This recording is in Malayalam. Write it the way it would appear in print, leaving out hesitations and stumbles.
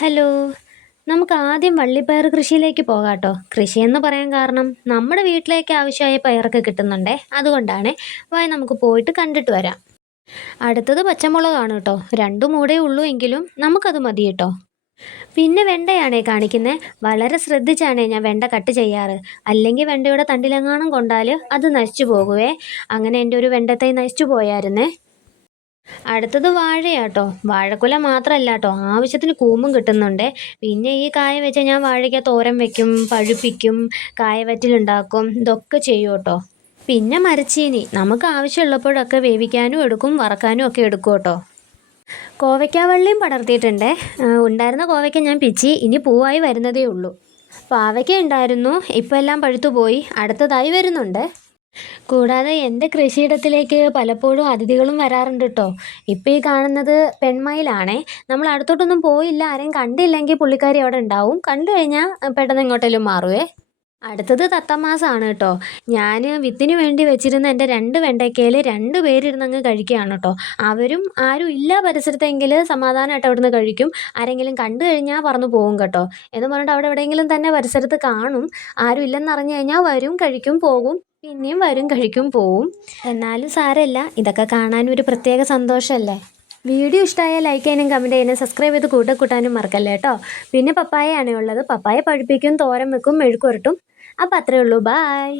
ഹലോ. നമുക്ക് ആദ്യം വള്ളിപ്പയർ കൃഷിയിലേക്ക് പോകാട്ടോ. കൃഷിയെന്ന് പറയാൻ കാരണം നമ്മുടെ വീട്ടിലേക്ക് ആവശ്യമായ പയറൊക്കെ കിട്ടുന്നുണ്ടേ. അതുകൊണ്ടാണേ. വാ നമുക്ക് പോയിട്ട് കണ്ടിട്ട് വരാം. അടുത്തത് പച്ചമുളകാണ് കേട്ടോ. 2 മൂടേ ഉള്ളൂ എങ്കിലും നമുക്കത് മതി കേട്ടോ. പിന്നെ വെണ്ടയാണേ കാണിക്കുന്നത്. വളരെ ശ്രദ്ധിച്ചാണേ ഞാൻ വെണ്ട കട്ട് ചെയ്യാറ്. അല്ലെങ്കിൽ വെണ്ടയുടെ തണ്ടിലെങ്ങാനും കൊണ്ടാൽ അത് നശിച്ചു പോകുവേ. അങ്ങനെ എൻ്റെ ഒരു വെണ്ടത്തൈ നശിച്ചു പോയായിരുന്നേ. അടുത്തത് വാഴയാട്ടോ. വാഴക്കുല മാത്രമല്ല കേട്ടോ, ആവശ്യത്തിന് കൂമ്പും കിട്ടുന്നുണ്ട്. പിന്നെ ഈ കായ വെച്ച് ഞാൻ വാഴയ്ക്ക തോരൻ വെക്കും, പഴുപ്പിക്കും, കായ വറ്റലുണ്ടാക്കും, ഇതൊക്കെ ചെയ്യും കേട്ടോ. പിന്നെ മരച്ചീനി നമുക്ക് ആവശ്യമുള്ളപ്പോഴൊക്കെ വേവിക്കാനും എടുക്കും, വറക്കാനും ഒക്കെ എടുക്കും കേട്ടോ. കോവയ്ക്ക വള്ളിയും പടർത്തിയിട്ടുണ്ടേ. ഉണ്ടായിരുന്ന കോവയ്ക്ക ഞാൻ പിച്ചി, ഇനി പൂവായി വരുന്നതേ ഉള്ളൂ. പാവയ്ക്ക ഉണ്ടായിരുന്നു, ഇപ്പം എല്ലാം പഴുത്തുപോയി. അടുത്തതായി വരുന്നുണ്ട്. കൂടാതെ എൻ്റെ കൃഷിയിടത്തിലേക്ക് പലപ്പോഴും അതിഥികളും വരാറുണ്ട് കേട്ടോ. ഇപ്പം ഈ കാണുന്നത് പെൺമയിലാണേ. നമ്മൾ അടുത്തോട്ടൊന്നും പോയില്ല, ആരെയും കണ്ടില്ലെങ്കിൽ പുള്ളിക്കാരി അവിടെ ഉണ്ടാവും. കണ്ടു കഴിഞ്ഞാൽ പെട്ടെന്ന് എങ്ങോട്ടേലും മാറുവേ. അടുത്തത് തത്തമാസാണ് കേട്ടോ. ഞാൻ വിത്തിന് വേണ്ടി വെച്ചിരുന്ന എൻ്റെ 2 വെണ്ടയ്ക്കയിൽ 2 പേരിരുന്നങ്ങ് കഴിക്കുകയാണ് കേട്ടോ. അവരും ആരും ഇല്ല പരിസരത്തെങ്കിൽ സമാധാനമായിട്ട് അവിടുന്ന് കഴിക്കും. ആരെങ്കിലും കണ്ടു കഴിഞ്ഞാൽ പറന്നു പോകും കേട്ടോ. എന്ന് പറഞ്ഞിട്ട് അവിടെ എവിടെയെങ്കിലും തന്നെ പരിസരത്ത് കാണും. ആരും ഇല്ലെന്ന് അറിഞ്ഞു കഴിഞ്ഞാൽ വരും, കഴിക്കും, പോകും. പിന്നെയും വരും, കഴിക്കും, പോവും. എന്നാലും സാരമില്ല, ഇതൊക്കെ കാണാനും ഒരു പ്രത്യേക സന്തോഷമല്ലേ. വീഡിയോ ഇഷ്ടമായാൽ ലൈക്ക് ചെയ്യാനും കമൻറ്റ് ചെയ്യാനും സബ്സ്ക്രൈബ് ചെയ്ത് കൂട്ടാനും മറക്കല്ലേ കേട്ടോ. പിന്നെ പപ്പായയാണ് ഉള്ളത്. പപ്പായ പഴുപ്പിക്കും, തോരൻ വെക്കും, മെഴുക്കുരട്ടും. അപ്പം അത്രയേ ഉള്ളൂ. ബായ്.